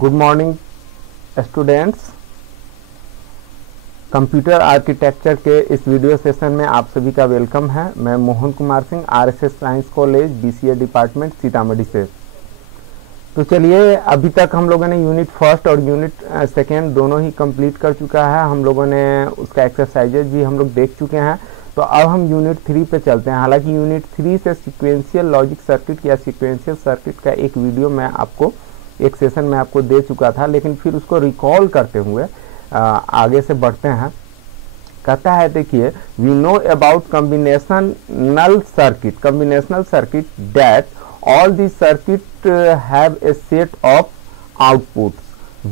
Good morning students. Computer architecture के इस video session में आप सभी का वेलकम है। मैं Mohan Kumar Singh, RSS science college BCA department Sitamarhi से। तो चलिए, अभी तक हम लोगों ने यूनिट फर्स्ट और यूनिट सेकेंड दोनों ही कंप्लीट कर चुका है। हम लोगों ने उसका एक्सरसाइजेज भी हम लोग देख चुके हैं। तो अब हम यूनिट 3 पे चलते हैं। हालांकि यूनिट 3 से सीक्वेंशियल लॉजिक सर्किट या सीक्वेंशियल सर्किट का एक वीडियो मैं आपको एक सेशन में आपको दे चुका था, लेकिन फिर उसको रिकॉल करते हुए आगे से बढ़ते हैं। कहता है, देखिए, we know about combinational circuit that all the circuit have a set of outputs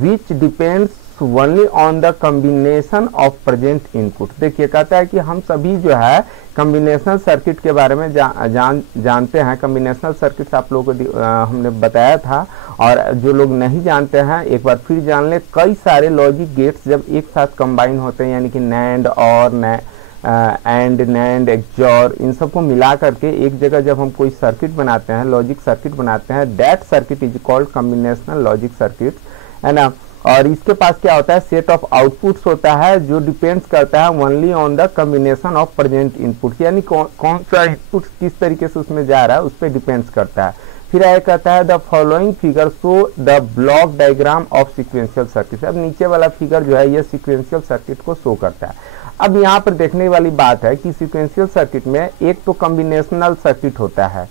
which depends only on the combination of present input। देखिए, कहता है कि हम सभी जो है कॉम्बिनेशनल सर्किट के बारे में जानते हैं। कॉम्बिनेशनल सर्किट आप लोगों को हमने बताया था, और जो लोग नहीं जानते हैं एक बार फिर जान ले। कई सारे लॉजिक गेट्स जब एक साथ कंबाइन होते हैं, यानी कि नैंड और एंड नैंड एक्सॉर, इन सबको मिला करके एक जगह जब हम कोई सर्किट बनाते हैं, लॉजिक सर्किट बनाते हैं, that circuit is called combinational logic circuit, है ना। और इसके पास क्या होता है, सेट ऑफ आउटपुट्स होता है जो डिपेंड्स करता है only on the combination of present input, यानी कौन सा इनपुट किस तरीके से उसमें जा रहा है उस पर डिपेंड्स करता है। फिर आगे कहता है, the following figure show the block diagram of sequential circuit. अब नीचे वाला फिगर जो है ये सीक्वेंशियल सर्किट को शो करता है। अब यहाँ पर देखने वाली बात है कि सीक्वेंशियल सर्किट में एक तो कॉम्बिनेशनल सर्किट होता है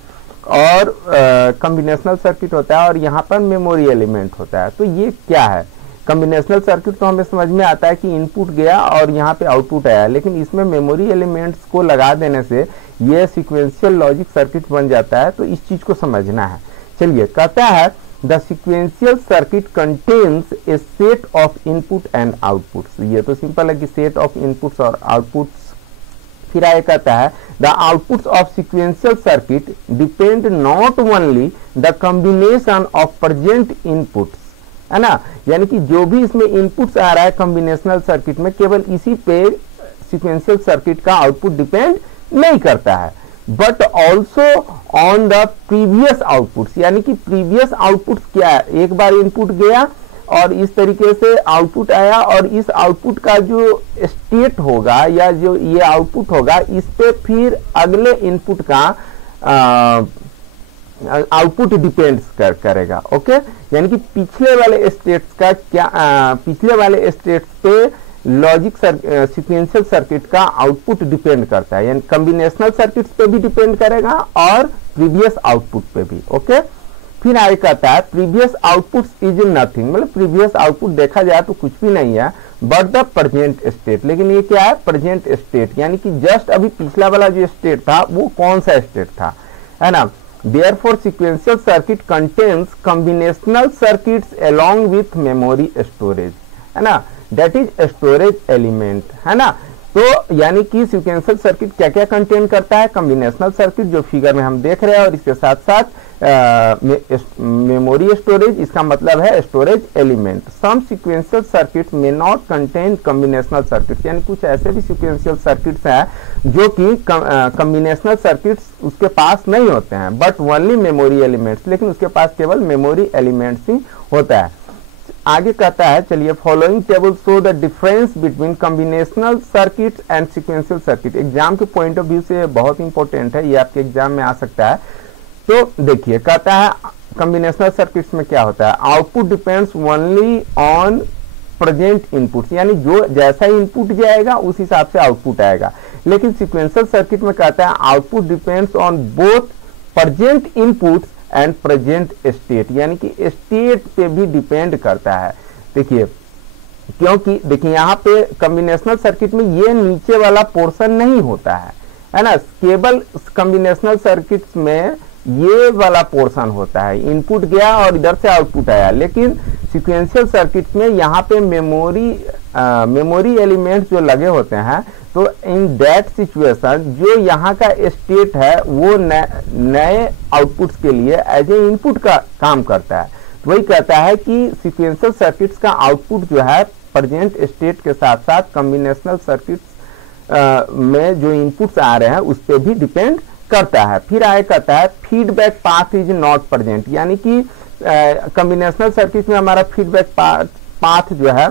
और कॉम्बिनेशनल सर्किट होता है, और यहाँ पर मेमोरी एलिमेंट होता है। तो ये क्या है? कॉम्बिनेशनल सर्किट तो हमें समझ में आता है कि इनपुट गया और यहाँ पे आउटपुट आया, लेकिन इसमें मेमोरी एलिमेंट्स को लगा देने से ये सीक्वेंशियल लॉजिक सर्किट बन जाता है। तो इस चीज को समझना है। चलिए, कहता है, The sequential circuit contains a set of input and outputs। ये तो सिंपल है कि set of inputs और outputs। फिर आगे कहता है, the outputs of sequential circuit depend not only the combination of present inputs, है ना, यानी कि जो भी इसमें इनपुट्स आ रहा है कॉम्बिनेशनल सर्किट में, केवल इसी पे सीक्वेंशियल सर्किट का आउटपुट डिपेंड नहीं करता है, but also on the previous outputs, यानी कि प्रीवियस आउटपुट्स क्या है, एक बार इनपुट गया और इस तरीके से आउटपुट आया, और इस आउटपुट का जो स्टेट होगा या जो ये आउटपुट होगा, इस पे फिर अगले इनपुट का आउटपुट डिपेंड्स करेगा। ओके, यानी कि पिछले वाले स्टेट्स का क्या, पिछले वाले स्टेट्स पे लॉजिक सीक्वेंशियल सर्किट का आउटपुट डिपेंड करता है, यानी कॉम्बिनेशनल सर्किट्स पे भी डिपेंड करेगा और प्रीवियस आउटपुट पे भी। ओके, फिर आगे कहता है, प्रीवियस आउटपुट इज नथिंग, मतलब प्रीवियस आउटपुट देखा जाए तो कुछ भी नहीं है, बट द प्रेजेंट स्टेट। लेकिन ये क्या है? प्रेजेंट स्टेट, यानी कि जस्ट अभी पिछला वाला जो स्टेट था वो कौन सा स्टेट था, है ना। Therefore, sequential circuit contains combinational circuits along with memory storage, है ना, that is storage element, है ना। तो यानी कि सीक्वेंशियल सर्किट क्या क्या कंटेन करता है? कॉम्बिनेशनल सर्किट जो फिगर में हम देख रहे हैं, और इसके साथ साथ मेमोरी स्टोरेज, इसका मतलब है स्टोरेज एलिमेंट। सम सीक्वेंशियल सर्किट में नॉट कंटेन कॉम्बिनेशनल सर्किट, यानी कुछ ऐसे भी सीक्वेंशियल सर्किट्स हैं जो कि कॉम्बिनेशनल सर्किट्स उसके पास नहीं होते हैं, बट ओनली मेमोरी एलिमेंट्स, लेकिन उसके पास केवल मेमोरी एलिमेंट्स ही होता है। आगे कहता है, चलिए, following table show the difference between combinational circuit and sequential circuit. Exam के पॉइंट ऑफ व्यू से बहुत इंपॉर्टेंट है, ये आपके एग्जाम में आ सकता है। तो देखिए, कहता है कॉम्बिनेशनल सर्किट्स में क्या होता है, output depends only on present inputs, यानी जो जैसा इनपुट जाएगा उस हिसाब से आउटपुट आएगा। लेकिन सीक्वेंशियल सर्किट में कहता है output depends on both present inputs and present state, यानी कि स्टेट पे भी डिपेंड करता है। देखिए, क्योंकि देखिए यहाँ पे कॉम्बिनेशनल सर्किट में ये नीचे वाला पोर्शन नहीं होता है ना, केवल कॉम्बिनेशनल सर्किट्स में ये वाला पोर्शन होता है, इनपुट गया और इधर से आउटपुट आया। लेकिन सीक्वेंशियल सर्किट में यहाँ पे मेमोरी एलिमेंट्स जो लगे होते हैं, तो इन दैट सिचुएशन जो यहाँ का स्टेट है वो नए आउटपुट्स के लिए एज ए इनपुट का काम करता है। तो वही कहता है कि सीक्वेंशियल सर्किट्स का आउटपुट जो है प्रेजेंट स्टेट के साथ साथ कॉम्बिनेशनल सर्किट्स में जो इनपुट्स आ रहे हैं उस पर भी डिपेंड करता है। फिर आगे कहता है, feedback path is not present, यानी कि कॉम्बिनेशनल सर्किट में हमारा फीडबैक पाथ जो है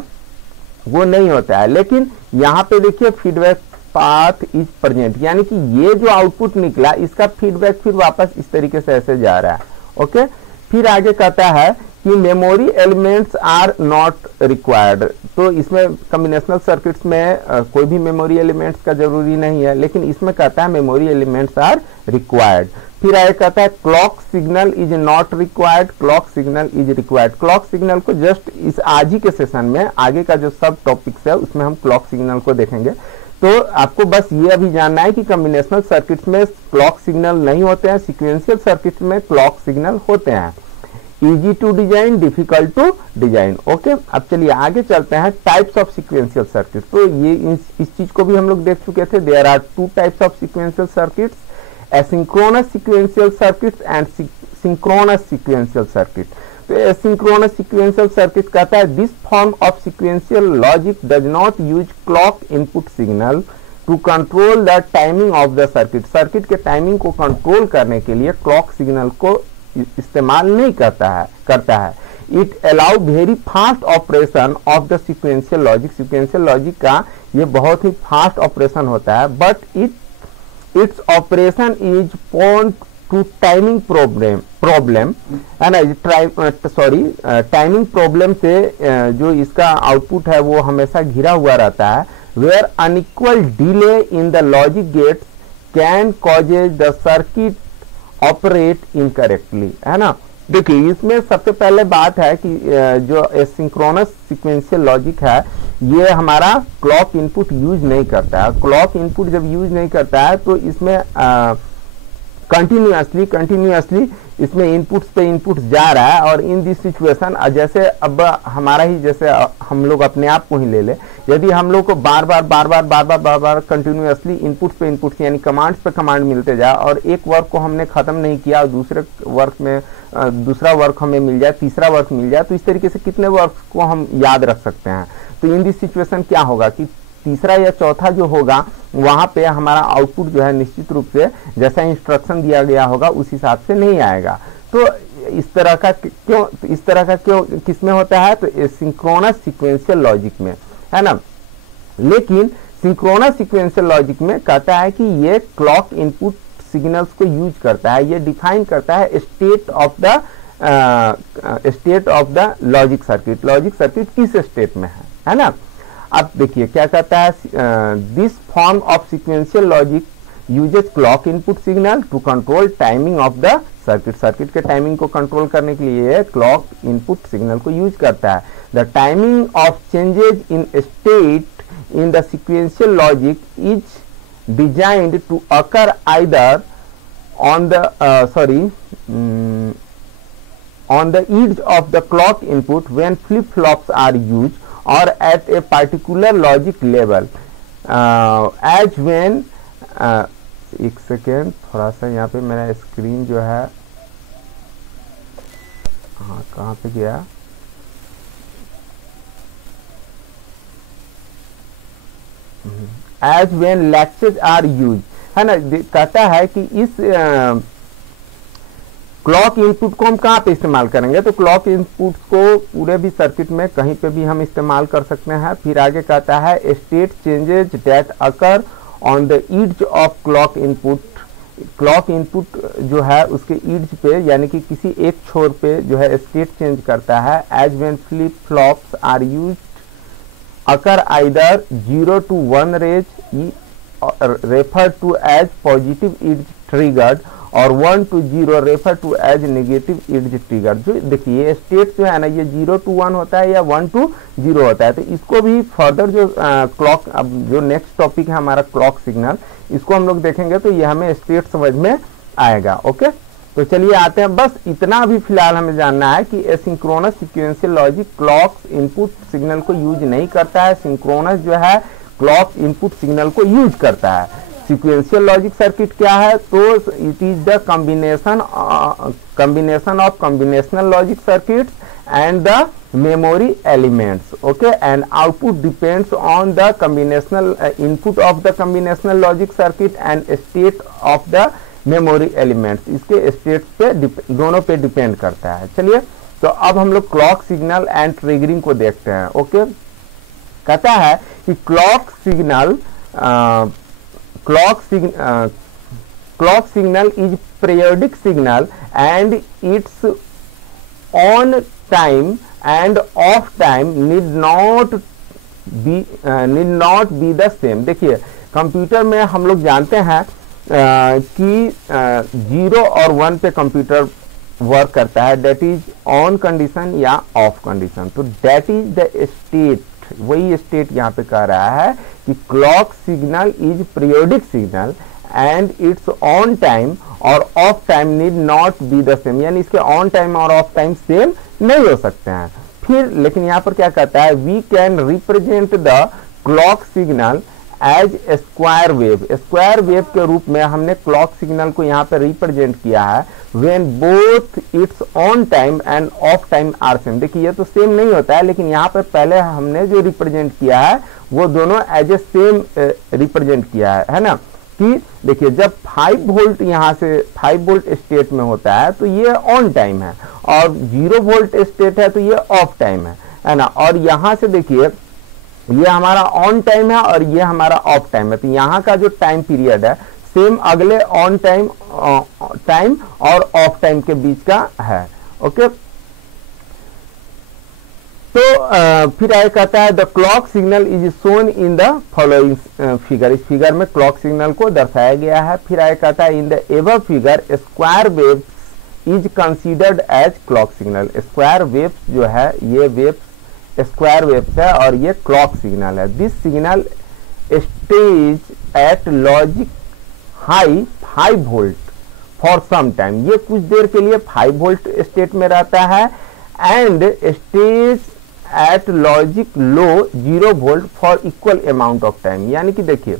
वो नहीं होता है, लेकिन यहाँ पे देखिए फीडबैक पाथ इज प्रेजेंट, यानी कि ये जो आउटपुट निकला इसका फीडबैक फिर वापस इस तरीके से ऐसे जा रहा है। ओके, फिर आगे कहता है कि memory elements are not required. तो इसमें कॉम्बिनेशनल सर्किट्स में कोई भी मेमोरी एलिमेंट्स का जरूरी नहीं है, लेकिन इसमें कहता है मेमोरी एलिमेंट्स आर रिक्वायर्ड। फिर आगे कहता है clock signal is not required, clock signal is required. Clock signal को जस्ट इस आज ही के सेशन में आगे का जो सब टॉपिक्स है उसमें हम क्लॉक सिग्नल को देखेंगे। तो आपको बस ये अभी जानना है कि कॉम्बिनेशनल सर्किट्स में क्लॉक सिग्नल नहीं होते हैं, सीक्वेंशियल सर्किट्स में क्लॉक सिग्नल होते हैं। Easy to design, difficult to design. Okay, अब चलिए आगे चलते हैं टाइप्स ऑफ सीक्वेंशियल सर्किट। तो ये इस चीज को भी हम लोग देख चुके थे। There are two types of sequential circuits, asynchronous sequential circuits and synchronous sequential circuit. तो एसिंक्रोनस सीक्वेंशियल सर्किट कहता है this form of sequential logic does not use clock input signal to control the timing of the circuit. Circuit के timing को control करने के लिए clock signal को इस्तेमाल नहीं करता है। It allow very fast operation of the sequential logic. Sequential logic का ये बहुत ही फास्ट ऑपरेशन होता है, but its operation is prone to timing problem है ना। टाइमिंग प्रॉब्लम से जो इसका आउटपुट है वो हमेशा घिरा हुआ रहता है। Where unequal delay in the logic gates can causes the circuit operate incorrectly, है ना। देखिए इसमें सबसे पहले बात है कि जो एसिंक्रोनस सीक्वेंशियल लॉजिक है ये हमारा क्लॉक इनपुट यूज नहीं करता है। क्लॉक इनपुट जब यूज नहीं करता है तो इसमें कंटिन्यूअसली इसमें इनपुट्स पे इनपुट्स जा रहा है। और इन दिस सिचुएशन जैसे अब हमारा ही जैसे हम लोग अपने आप को ही ले ले, यदि हम लोग को बार बार कंटिन्यूअसली इनपुट्स पे इनपुट्स यानी कमांड्स पे कमांड मिलते जाए और एक वर्क को हमने खत्म नहीं किया और दूसरे वर्क में दूसरा वर्क हमें मिल जाए, तीसरा वर्क मिल जाए, तो इस तरीके से कितने वर्क को हम याद रख सकते हैं। तो इन दिस सिचुएशन क्या होगा कि तीसरा या चौथा जो होगा वहां पे हमारा आउटपुट जो है निश्चित रूप से जैसा इंस्ट्रक्शन दिया गया होगा उस हिसाब से नहीं आएगा। तो इस तरह का क्यों किसमें होता है, तो सिंक्रोनस सीक्वेंशियल लॉजिक में, है ना। लेकिन सिंक्रोनस सीक्वेंशियल लॉजिक में कहता है कि ये क्लॉक इनपुट सिग्नल्स को यूज करता है, ये डिफाइन करता है state of the logic circuit. Logic circuit किस स्टेट में है ना। अब देखिए क्या कहता है, this form of sequential logic uses clock input signal to control timing of the circuit. Circuit के टाइमिंग को कंट्रोल करने के लिए क्लॉक इनपुट सिग्नल को यूज करता है। The timing of changes in state in the sequential logic is designed to occur either on the edge of the clock input when flip-flops are used or at a particular logic level as when एक second, थोड़ा सा यहाँ पे मेरा screen जो है हाँ कहाँ पे गया, as when latches are used, है ना। कहता है कि इस क्लॉक इनपुट को हम कहाँ पे इस्तेमाल करेंगे, तो क्लॉक इनपुट को पूरे भी सर्किट में कहीं पे भी हम इस्तेमाल कर सकते हैं। फिर आगे कहता है state changes that occur on the edges of clock input. Clock input जो है उसके ईड्ज पे यानी कि किसी एक छोर पे जो है स्टेट चेंज करता है। As when flip flops are used occur either 0 to 1 raise refer to as positive edge triggered और 1 to 0 refer to as negative edge trigger. जो देखिए स्टेट जो है ना ये 0 to 1 होता है या 1 to 0 होता है। तो इसको भी फर्दर जो क्लॉक अब जो नेक्स्ट टॉपिक है हमारा क्लॉक सिग्नल, इसको हम लोग देखेंगे तो ये हमें स्टेट समझ में आएगा। ओके, तो चलिए आते हैं, बस इतना भी फिलहाल हमें जानना है कि asynchronous sequential logic clock input signal को यूज नहीं करता है, सिंक्रोनस जो है क्लॉक इनपुट सिग्नल को यूज करता है। सीक्वेंशियल लॉजिक सर्किट क्या है, तो it is the combination of combinational logic circuits and the memory elements. Okay, and output depends on the combinational input of the combinational logic circuit and state of the memory elements. इसके state पे दोनों पे depend करता है। चलिए तो अब हम लोग क्लॉक सिग्नल एंड ट्रिगरिंग को देखते हैं। ओके, कहता है कि clock signal is periodic signal and it's on time and off time need not be the same. देखिए कंप्यूटर में हम लोग जानते हैं कि 0 और 1 पे कंप्यूटर वर्क करता है, दैट इज ऑन कंडीशन या ऑफ कंडीशन। तो दैट इज द स्टेट, वही स्टेट यहाँ पे कह रहा है कि clock signal is periodic signal and it's on time और off time need not be the same, यानी इसके ऑन टाइम और ऑफ टाइम सेम नहीं हो सकते हैं। फिर लेकिन यहाँ पर क्या कहता है, we can represent the clock signal as square wave. Square wave के रूप में हमने क्लॉक सिग्नल को यहाँ पे रिप्रेजेंट किया है when both its on time and off time are same. देखिए ये तो सेम नहीं होता है, लेकिन यहाँ पे पहले हमने जो रिप्रेजेंट किया है वो दोनों एज ए सेम रिप्रेजेंट किया है ना। कि देखिए जब 5 वोल्ट यहाँ से 5 वोल्ट स्टेट में होता है तो ये ऑन टाइम है, और 0 वोल्ट स्टेट है तो ये ऑफ टाइम है ना। और यहाँ से देखिए ये हमारा ऑन टाइम है और ये हमारा ऑफ टाइम है, तो यहाँ का जो टाइम पीरियड है सेम अगले ऑन टाइम और ऑफ टाइम के बीच का है। ओके, तो फिर आगे कहता है the clock signal is shown in the following figure. इस फिगर में क्लॉक सिग्नल को दर्शाया गया है। फिर आगे कहता है in the above figure square waves is considered as clock signal. Square waves जो है ये वेव्स स्क्वायर वेव्स है और ये क्लॉक सिग्नल है। This signal stage at logic high 5 volt for some time. ये कुछ देर के लिए 5 वोल्ट स्टेट में रहता है and stage at logic low 0 volt for equal amount of time. यानी कि देखिए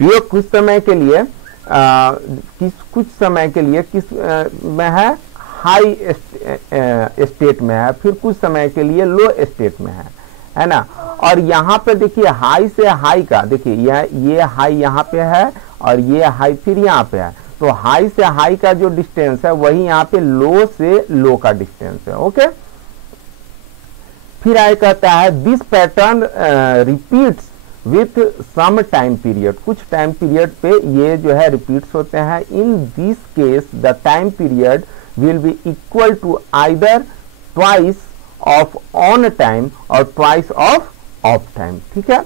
ये कुछ समय के लिए किस में है, हाई स्टेट में है, फिर कुछ समय के लिए लो स्टेट में है ना। और यहाँ पे देखिए हाई से हाई का, देखिए ये हाई यहाँ पे है और ये हाई फिर यहाँ पे है, तो हाई से हाई का जो डिस्टेंस है वही यहाँ पे लो से लो का डिस्टेंस है। ओके, फिर आगे कहता है this pattern repeats with some time period. कुछ टाइम पीरियड पे ये जो है रिपीट्स होते हैं। In this case the time period will be equal to either twice of on time और ट्वाइस ऑफ ऑफ टाइम। ठीक है,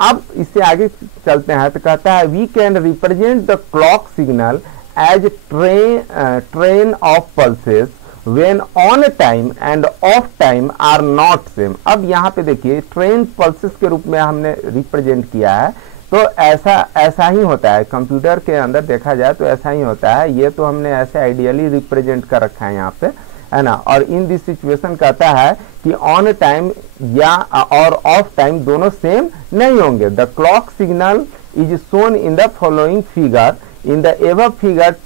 अब इससे आगे चलते हैं तो कहता है we can represent the clock signal as train of pulses when on time and off time are not same. अब यहाँ पे देखिए ट्रेन पल्सेस के रूप में हमने रिप्रेजेंट किया है, तो ऐसा ही होता है कंप्यूटर के अंदर देखा जाए तो ऐसा ही होता है। ये तो हमने ऐसे आइडियली रिप्रेजेंट कर रखा है यहाँ पे, है ना। और इन दिस सिचुएशन कहता है कि ऑन टाइम या और ऑफ टाइम दोनों सेम नहीं होंगे। The clock signal is shown in the following figure. In the above figure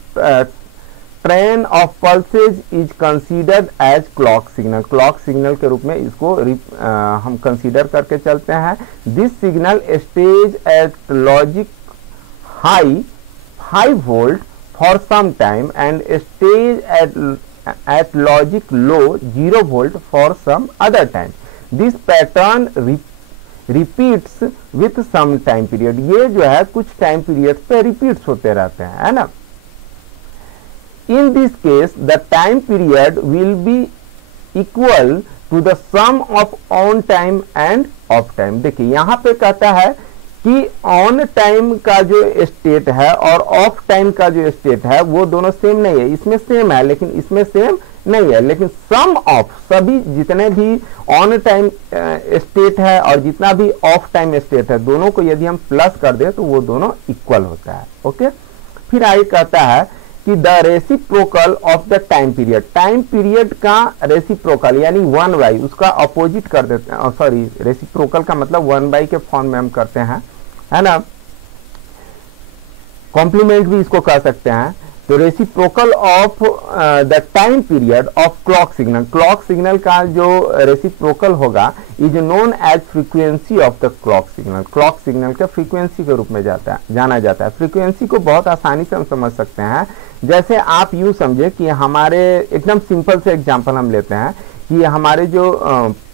train of pulses is considered as clock signal. Clock signal के रूप में इसको हम कंसीडर करके चलते हैं। This signal stage at logic high 5 volt for some time and stage at logic low 0 volt for some other time. This pattern repeats with some time period. ये जो है कुछ टाइम पीरियड पे रिपीट्स होते रहते हैं, है ना। In this case the time period will be equal to the sum of on time and off time. देखिए यहाँ पे कहता है कि ऑन टाइम का जो स्टेट है और ऑफ टाइम का जो स्टेट है वो दोनों सेम नहीं है। इसमें सेम है लेकिन इसमें सेम नहीं है। लेकिन सम ऑफ सभी जितने भी ऑन टाइम स्टेट है और जितना भी ऑफ टाइम स्टेट है दोनों को यदि हम प्लस कर दे तो वो दोनों इक्वल होता है। ओके, फिर आगे कहता है कि the reciprocal of the time period. Time period का रेसिप्रोकल यानी 1/, उसका अपोजिट कर देते हैं। सॉरी, रेसिप्रोकल का मतलब 1/, के फॉर्म में हम करते हैं, है ना। कॉम्प्लीमेंट भी इसको कह सकते हैं। तो reciprocal of the time period of clock signal. Clock signal का जो रेसिप्रोकल होगा is known as frequency of the clock signal. Clock signal का फ्रीक्वेंसी के रूप में जाना जाता है। फ्रीक्वेंसी को बहुत आसानी से हम समझ सकते हैं जैसे आप यूं समझे कि हमारे एकदम सिंपल से एग्जांपल हम लेते हैं कि हमारे जो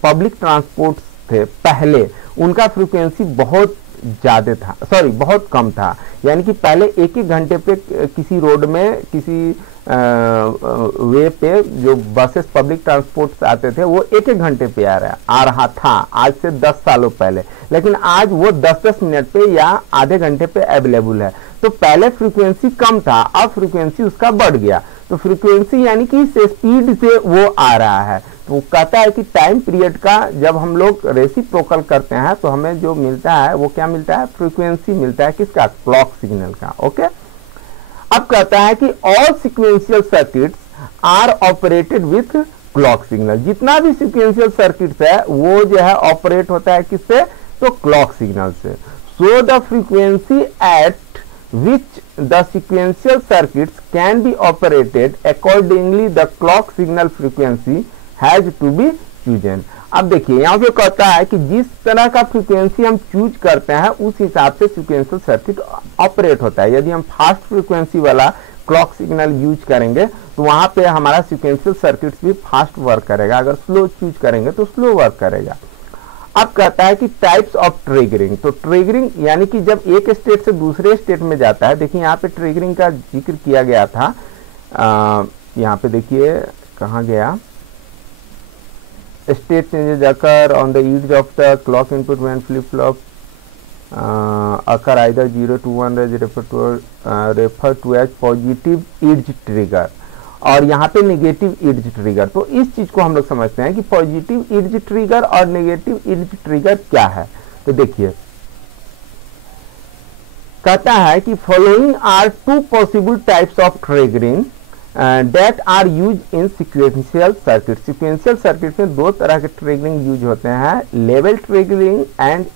पब्लिक ट्रांसपोर्ट थे पहले, उनका फ्रीक्वेंसी बहुत ज्यादा था, सॉरी बहुत कम था। यानी कि पहले एक एक घंटे पे किसी रोड में, किसी वे पे जो बसेस पब्लिक ट्रांसपोर्ट आते थे वो एक एक घंटे पे आ रहा था, आज से 10 सालों पहले। लेकिन आज वो 10-10 मिनट पे या आधे घंटे पे अवेलेबल है। तो पहले फ्रीक्वेंसी कम था, अब फ्रीक्वेंसी उसका बढ़ गया। तो फ्रीक्वेंसी यानी कि स्पीड से वो आ रहा है। तो वो कहता है कि टाइम पीरियड का जब हम लोग रेसिप्रोकल करते हैं तो हमें जो मिलता है वो क्या मिलता है, फ्रीक्वेंसी मिलता है, किसका, क्लॉक सिग्नल का। ओके, अब कहता है कि all sequential circuits are operated with clock signal. जितना भी सिक्वेंशियल सर्किट्स है वो जो है ऑपरेट होता है किससे, तो क्लॉक सिग्नल से। So the frequency at which the sequential circuits can be operated accordingly the clock signal frequency has to be chosen। अब देखिए यहाँ पे कहता है कि जिस तरह का फ्रीक्वेंसी हम चूज करते हैं उस हिसाब से सिक्वेंशियल सर्किट ऑपरेट होता है। यदि हम फास्ट फ्रीक्वेंसी वाला क्लॉक सिग्नल यूज करेंगे तो वहां पे हमारा सिक्वेंशियल सर्किट भी फास्ट वर्क करेगा, अगर स्लो चूज करेंगे तो स्लो वर्क करेगा। अब कहता है कि टाइप्स ऑफ ट्रिगरिंग। तो ट्रिगरिंग यानी कि जब एक स्टेट से दूसरे स्टेट में जाता है, देखिए यहाँ पे ट्रिगरिंग का जिक्र किया गया था, यहाँ पे देखिए कहाँ गया, state changes occur on the edge of the clock input when flip flop occur either 0 to 1 refer to as positive edge trigger और यहाँ पे नेगेटिव एज ट्रिगर। तो इस चीज को हम लोग समझते हैं कि पॉजिटिव एज ट्रिगर और नेगेटिव एज ट्रिगर क्या है। तो देखिए कहता है कि following are 2 possible types of triggering that are use in sequential circuit. Sequential circuit में 2 तरह के ट्रिगरिंग यूज होते हैं, level triggering and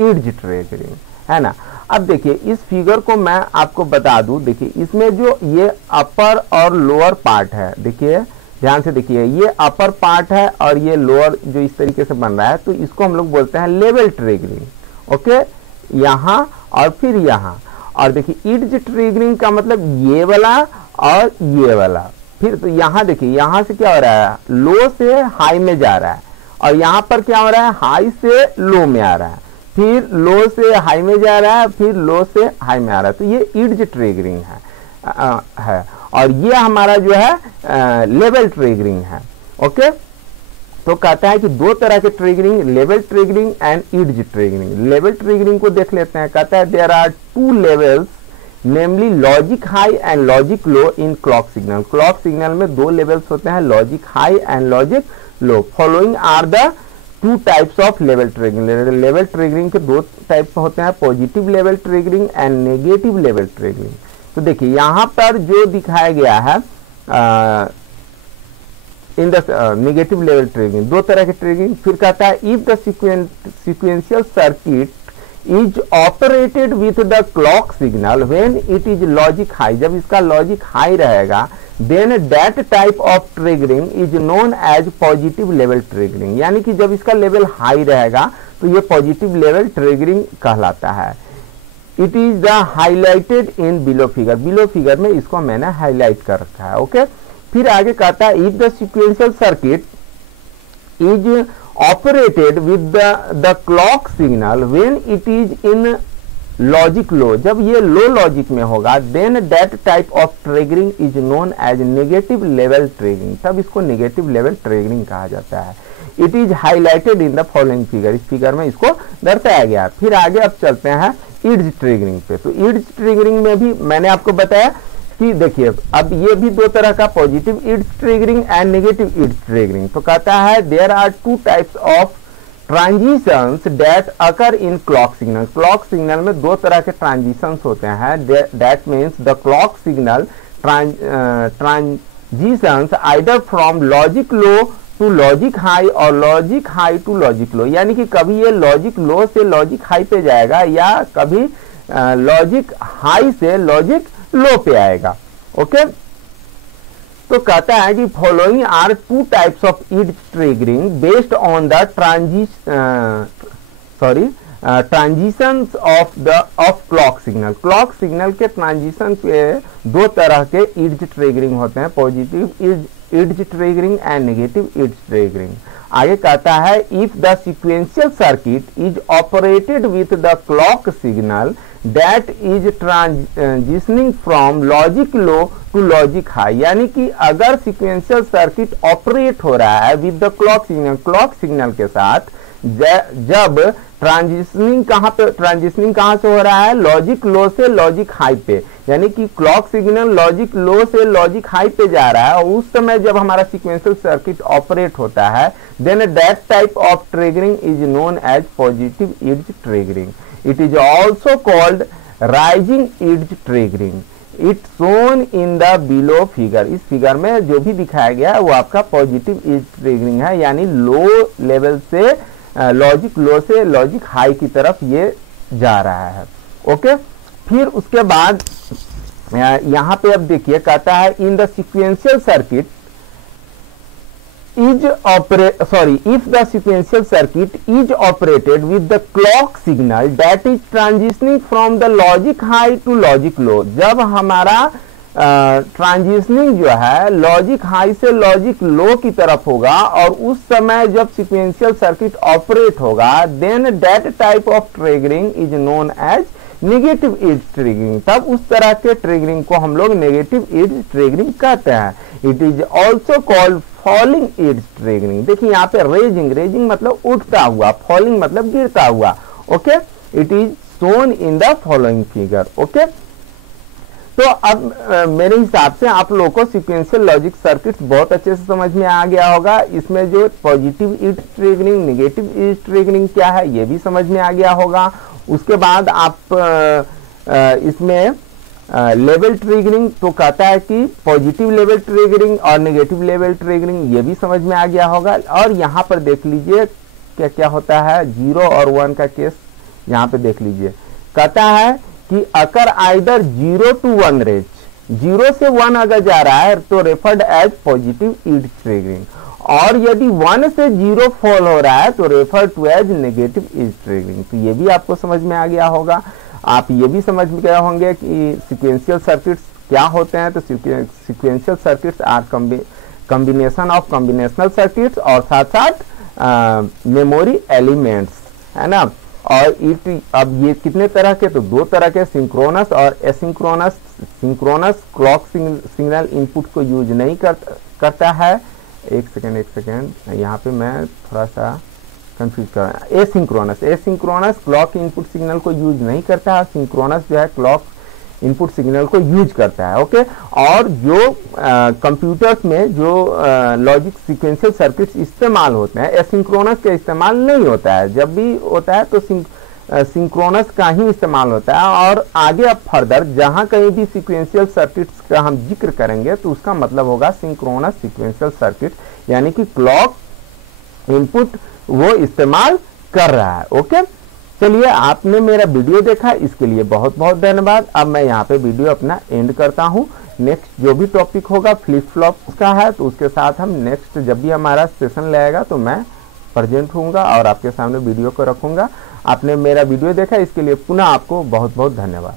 edge triggering, है ना। अब देखिए इस फिगर को मैं आपको बता दूं, देखिए इसमें जो ये अपर और लोअर पार्ट है, देखिए ध्यान से देखिए, ये अपर पार्ट है और ये लोअर जो इस तरीके से बन रहा है, तो इसको हम लोग बोलते हैं लेवल ट्रिगरिंग। ओके, यहाँ और फिर यहाँ। और देखिए एज ट्रिगरिंग का मतलब ये वाला और ये वाला। फिर तो यहाँ देखिए, यहाँ से क्या हो रहा है, लो से हाई में जा रहा है, और यहाँ पर क्या हो रहा है, हाई से लो में आ रहा है, फिर लो से हाई में जा रहा है, फिर लो से हाई में आ रहा है। तो ये एज ट्रिगरिंग है और ये हमारा जो है लेवल ट्रिगरिंग है। ओके, तो कहता है कि 2 तरह के triggering, level triggering and edge triggering. Level triggering को देख लेते हैं। कहता है there are 2 levels namely logic high and logic low in clock signal. Clock signal में 2 लेवल्स होते हैं, logic high and logic low. Following are the 2 types of level triggering. Level triggering के 2 टाइप होते हैं, positive level triggering and negative level triggering. तो देखिए यहाँ पर जो दिखाया गया है in the negative level triggering, 2 तरह के ट्रिगरिंग। फिर कहता है if the sequential circuit is operated with the clock signal when it is logic high, जब इसका लॉजिक हाई रहेगा, then that type of triggering is known as positive level triggering। यानी कि जब इसका लेवल हाई रहेगा तो ये पॉजिटिव लेवल ट्रिगरिंग कहलाता है। It is the highlighted in below figure. Below figure में इसको मैंने हाईलाइट कर रखा है। ओके, फिर आगे कहता है if the sequential circuit is operated with the clock signal when it is in logic low, जब ये लो लॉजिक में होगा, then that type of triggering is known as negative level triggering, तब इसको नेगेटिव लेवल ट्रिगरिंग कहा जाता है। It is highlighted in the following figure, इस फिगर में इसको दर्शाया गया। फिर आगे अब चलते हैं एज ट्रिगरिंग पे। तो एज ट्रिगरिंग में भी मैंने आपको बताया कि देखिए अब ये भी 2 तरह का, positive edge triggering and negative edge triggering. तो कहता है there are 2 types of transitions that occur in clock signal. Clock signal में 2 तरह के ट्रांजिशंस होते हैं, that means the clock signal transitions either from logic low to logic high और logic high to logic low. यानी कि कभी ये लॉजिक लो से लॉजिक हाई पे जाएगा या कभी लॉजिक हाई से लॉजिक लो पे आएगा। ओके, तो कहता है कि following are 2 types of edge triggering based on the transitions of clock signal के ट्रांजिशन पे दो तरह के ईड्ज ट्रिगरिंग होते हैं, positive edge triggering and negative edge triggering. आगे कहता है if the sequential circuit is operated with the clock signal that is transitioning from logic low to logic high, यानी कि अगर सीक्वेंशियल सर्किट ऑपरेट हो रहा है विद द क्लॉक सिग्नल के साथ, जब ट्रांजिशनिंग कहां से हो रहा है, लॉजिक लो से लॉजिक हाई पे, यानी कि क्लॉक सिग्नल लॉजिक लो से लॉजिक हाई पे जा रहा है, और उस समय जब हमारा सीक्वेंशियल सर्किट ऑपरेट होता है, then that type of triggering is known as positive edge triggering. It is also called rising edge triggering. It shown in the below figure. इस फिगर में जो भी दिखाया गया है वो आपका पॉजिटिव ईड्ज ट्रिगरिंग है, यानी लो लेवल से लॉजिक लो से लॉजिक हाई की तरफ ये जा रहा है। ओके, फिर उसके बाद यहां पे अब देखिए कहता है in the sequential circuit if the sequential circuit is operated with the clock signal that is transitioning from the logic high to logic low, जब हमारा ट्रांजिशनिंग जो है लॉजिक हाई से लॉजिक लो की तरफ होगा, और उस समय जब सीक्वेंशियल सर्किट ऑपरेट होगा, then that type of triggering is known as negative edge triggering. तब उस तरह के ट्रिगरिंग को हम लोग नेगेटिव ईड्ज ट्रिगरिंग कहते हैं। It is also called falling edge triggering. देखिए यहाँ पे रेजिंग मतलब उठता हुआ, फॉलिंग मतलब गिरता हुआ। Okay, it is shown in the following figure. Okay, तो अब मेरे हिसाब से आप लोगों को सीक्वेंशियल लॉजिक सर्किट्स बहुत अच्छे से समझ में आ गया होगा। इसमें जो positive edge triggering, negative edge triggering क्या है ये भी समझ में आ गया होगा। उसके बाद आप इसमें लेवल ट्रिगरिंग तो कहता है कि पॉजिटिव लेवल ट्रिगरिंग और नेगेटिव लेवल ट्रिगरिंग, ये भी समझ में आ गया होगा। और यहाँ पर देख लीजिए क्या क्या होता है, 0 और 1 का केस यहाँ पे देख लीजिए। कहता है कि अगर आइदर 0 to 1 रेंज, 0 से 1 अगर जा रहा है तो referred as positive edge triggering, और यदि 1 से 0 फॉल हो रहा है तो refer to as negative edge triggering. तो ये भी आपको समझ में आ गया होगा। आप ये भी समझ में गए होंगे कि सीक्वेंशियल सर्किट्स क्या होते हैं। तो sequential circuits are combination of combinational circuits और साथ साथ मेमोरी एलिमेंट्स, है ना। और अब ये कितने तरह के, तो 2 तरह के, सिंक्रोनस और asynchronous. Synchronous clock signal input को यूज नहीं करता है। एक सेकेंड, यहाँ पे मैं थोड़ा सा कंफ्यूज कर रहा हूँ। एसिंक्रोनस क्लॉक इनपुट सिग्नल को यूज नहीं करता है, सिंक्रोनस जो है क्लॉक इनपुट सिग्नल को यूज करता है। ओके, और जो कंप्यूटर्स में जो लॉजिक सीक्वेंशियल सर्किट्स इस्तेमाल होते हैं, एसिंक्रोनस का इस्तेमाल नहीं होता है। जब भी होता है तो सिंक्रोनस का ही इस्तेमाल होता है। और आगे अब फर्दर जहां कहीं भी सीक्वेंशियल सर्किट्स का हम जिक्र करेंगे तो उसका मतलब होगा सिंक्रोनस सीक्वेंशियल सर्किट, यानी कि क्लॉक इनपुट वो इस्तेमाल कर रहा है। ओके, चलिए आपने मेरा वीडियो देखा, इसके लिए बहुत बहुत धन्यवाद। अब मैं यहाँ पे वीडियो अपना एंड करता हूँ। नेक्स्ट जो भी टॉपिक होगा फ्लिप फ्लॉप का है, तो उसके साथ हम नेक्स्ट जब भी हमारा सेशन लगेगा तो मैं प्रेजेंट होऊंगा और आपके सामने वीडियो को रखूंगा। आपने मेरा वीडियो देखा, इसके लिए पुनः आपको बहुत बहुत धन्यवाद।